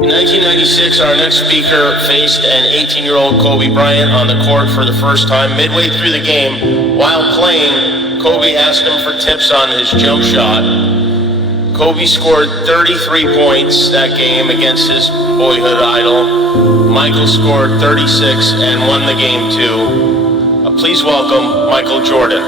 In 1996, our next speaker faced an 18-year-old Kobe Bryant on the court for the first time. Midway through the game, while playing, Kobe asked him for tips on his jump shot. Kobe scored 33 points that game against his boyhood idol. Michael scored 36 and won the game too. Please welcome Michael Jordan.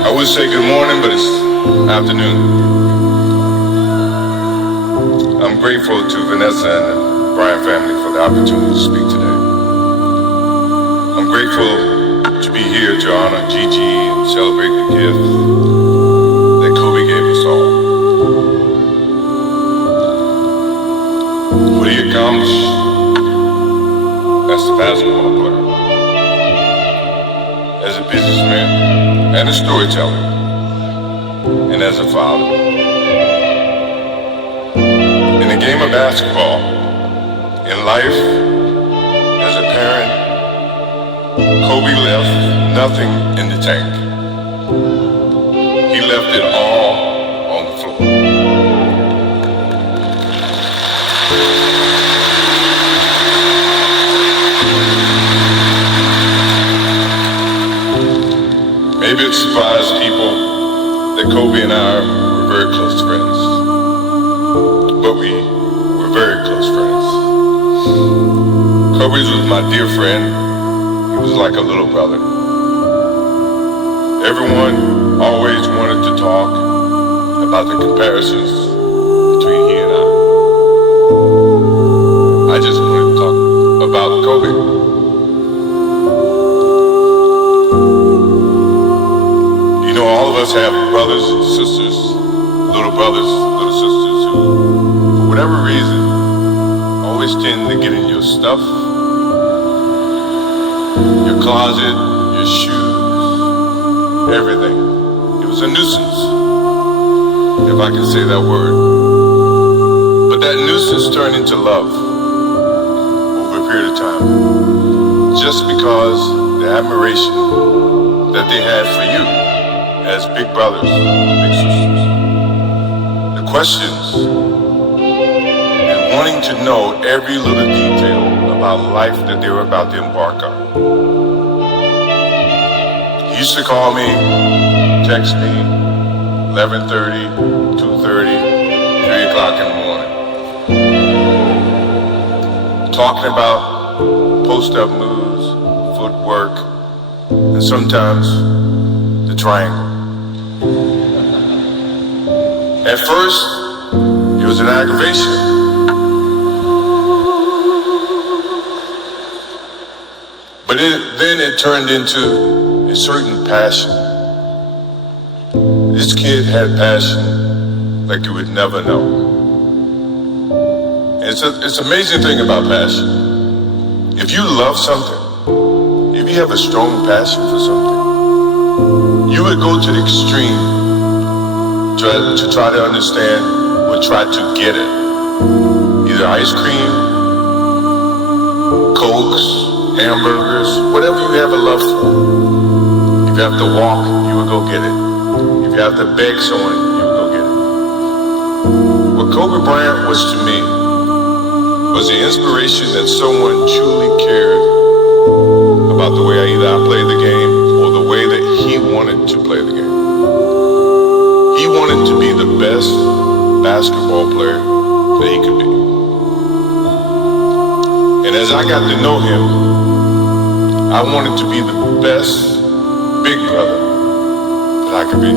I would say good morning, but it's afternoon. I'm grateful to Vanessa and the Bryant family for the opportunity to speak today. I'm grateful to be here to honor Gigi and celebrate the gift that Kobe gave us all. What he accomplished as a basketball player, as a businessman, and a storyteller, and as a father. In the game of basketball, in life, as a parent, Kobe left nothing in the tank. He left it all on the floor. Maybe it surprised people that Kobe and I were very close friends. But we were very close friends. Kobe was my dear friend. He was like a little brother. Everyone always wanted to talk about the comparisons between he and I just wanted to talk about Kobe. All of us have brothers and sisters, little brothers, little sisters who, for whatever reason, always tend to get in your stuff, your closet, your shoes, everything. It was a nuisance, if I can say that word. But that nuisance turned into love over a period of time, just because the admiration that they had for you as big brothers, big sisters. The questions and wanting to know every little detail about life that they were about to embark on. He used to call me, text me, 11:30, 2:30, 3 o'clock in the morning. Talking about post-up moves, footwork, and sometimes the triangle. At first, it was an aggravation. But then it turned into a certain passion. This kid had passion like you would never know. And it's an amazing thing about passion. If you love something, if you have a strong passion for something, you would go to the extreme to try to understand or try to get it. Either ice cream, Cokes, hamburgers, whatever you have a love for. If you have to walk, you would go get it. If you have to beg someone, you would go get it. What Kobe Bryant was to me was the inspiration that someone truly cared about the way I played the game or the way that he wanted to play the game. He wanted to be the best basketball player that he could be. And as I got to know him, I wanted to be the best big brother that I could be.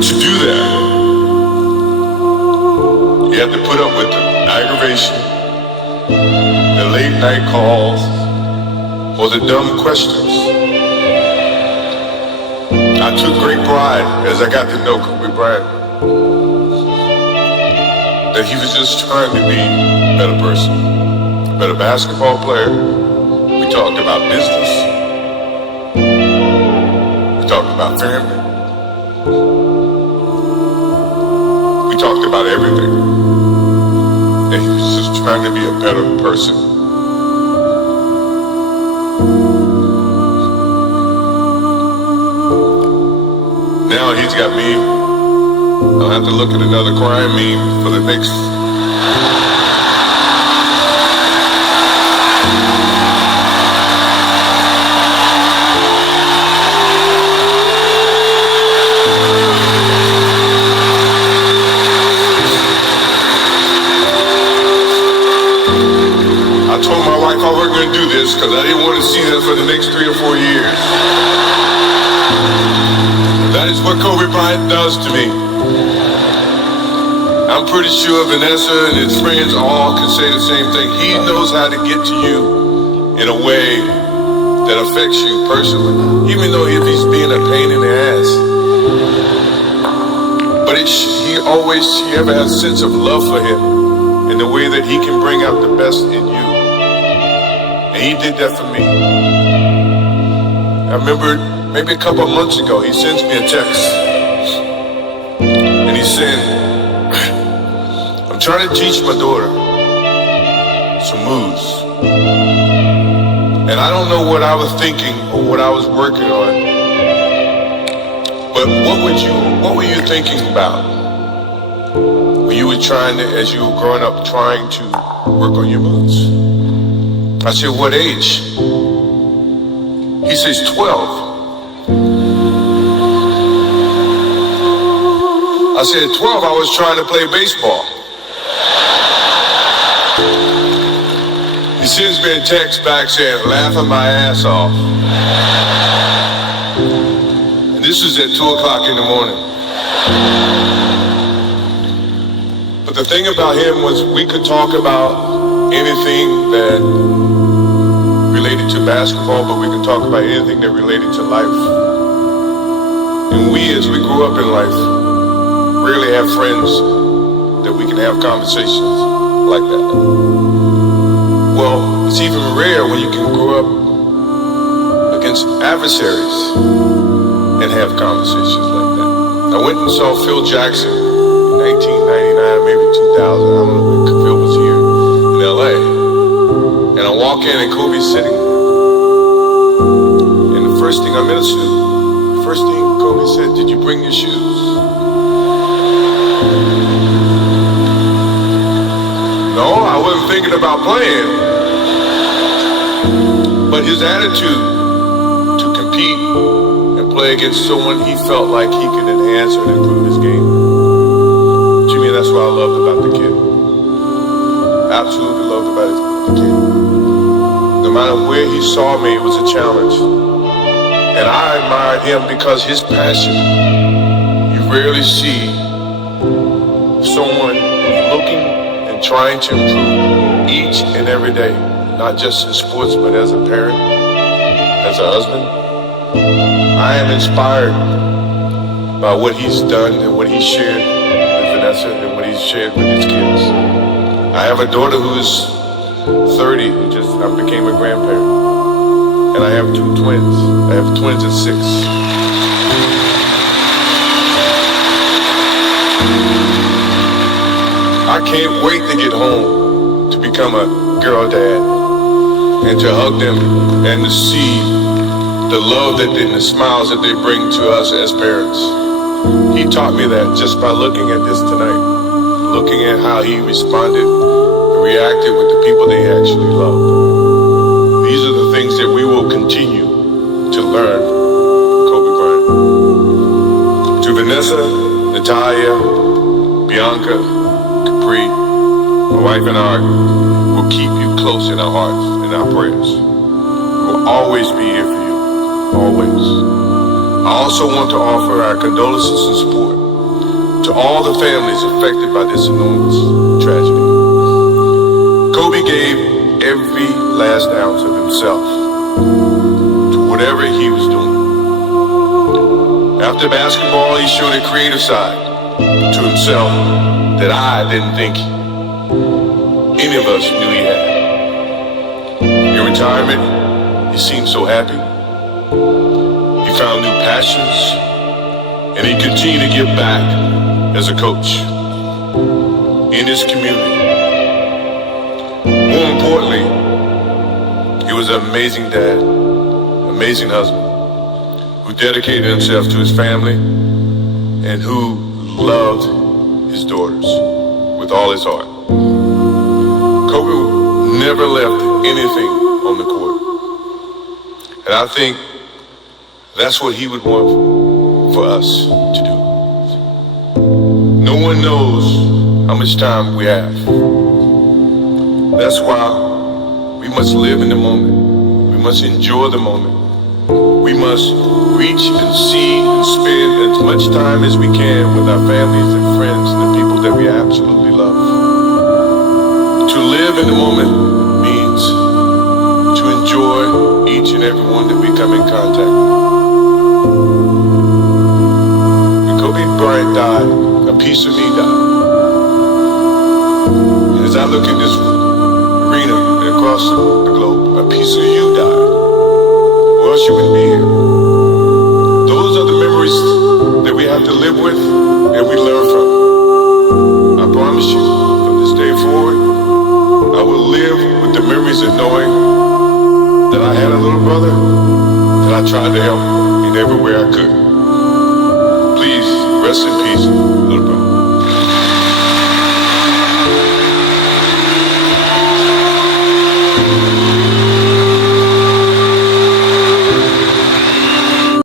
To do that, you have to put up with the aggravation, late night calls or the dumb questions. I took great pride as I got to know Kobe Bryant that he was just trying to be a better person, a better basketball player. We talked about business. We talked about family. We talked about everything. And he was just trying to be a better person. Now he's got me. I'll have to look at another crime meme for the next. I told my wife I wasn't going to do this because I didn't want to see that for the next 3 or 4 years. That is what Kobe Bryant does to me. I'm pretty sure Vanessa and his friends all can say the same thing. He knows how to get to you in a way that affects you personally, even though if he's being a pain in the ass. But he ever has a sense of love for him in the way that he can bring out the best in you. And he did that for me. I remember maybe a couple of months ago, he sends me a text. And he said, I'm trying to teach my daughter some moves. And I don't know what I was thinking or what I was working on. But what were you thinking about when you were as you were growing up, trying to work on your moves? I said, what age? He says 12. I said, 12, I was trying to play baseball. He sends me a text back saying, laughing my ass off. And this was at 2 o'clock in the morning. But the thing about him was we could talk about anything that related to basketball, but we could talk about anything that related to life. And we, as we grew up in life, rarely have friends that we can have conversations like that. Well, it's even rare when you can grow up against adversaries and have conversations like that. I went and saw Phil Jackson in 1999, maybe 2000. I don't know when Phil was here in LA. And I walk in and Kobe's sitting there. And the first thing, I'm in a suit. The first thing Kobe said, did you bring your shoes? No, I wasn't thinking about playing. But his attitude to compete and play against someone he felt like he could enhance and improve his game. To me, that's what I loved about the kid. Absolutely loved about the kid. No matter where he saw me, it was a challenge. And I admired him because his passion, you rarely see someone looking and trying to improve each and every day, not just in sports, but as a parent, as a husband. I am inspired by what he's done and what he shared with Vanessa and what he's shared with his kids. I have a daughter who is 30, who just became a grandparent. And I have 2 twins. I have twins at 6. I can't wait to get home to become a girl dad and to hug them and to see the love and the smiles that they bring to us as parents. He taught me that just by looking at this tonight, looking at how he responded and reacted with the people that he actually loved. These are the things that we will continue to learn from Kobe Bryant. To Vanessa, Natalia, Bianca, Capri, my wife and I will keep you close in our hearts and our prayers. We'll always be here for you, always. I also want to offer our condolences and support to all the families affected by this enormous tragedy. Kobe gave every last ounce of himself to whatever he was doing. After basketball, he showed a creative side to himself that I didn't think any of us knew he had. In retirement, he seemed so happy. He found new passions, and he continued to give back as a coach in his community. More importantly, he was an amazing dad, amazing husband, who dedicated himself to his family and who loved his daughters with all his heart. Kobe never left anything on the court. And I think that's what he would want for us to do. No one knows how much time we have. That's why we must live in the moment. We must enjoy the moment. We must reach and see and spend as much time as we can with our families and friends and the people that we absolutely love. To live in the moment means to enjoy each and every one that we come in contact with. When Kobe Bryant died, a piece of me died. And as I look in this arena and across the globe, a piece of you died. Or else you wouldn't be here. Those are the memories that we have to live with and we learn from. I promise you, from this day forward, I will live with the memories of knowing that I had a little brother that I tried to help in every way I could. Please, rest in peace, little brother.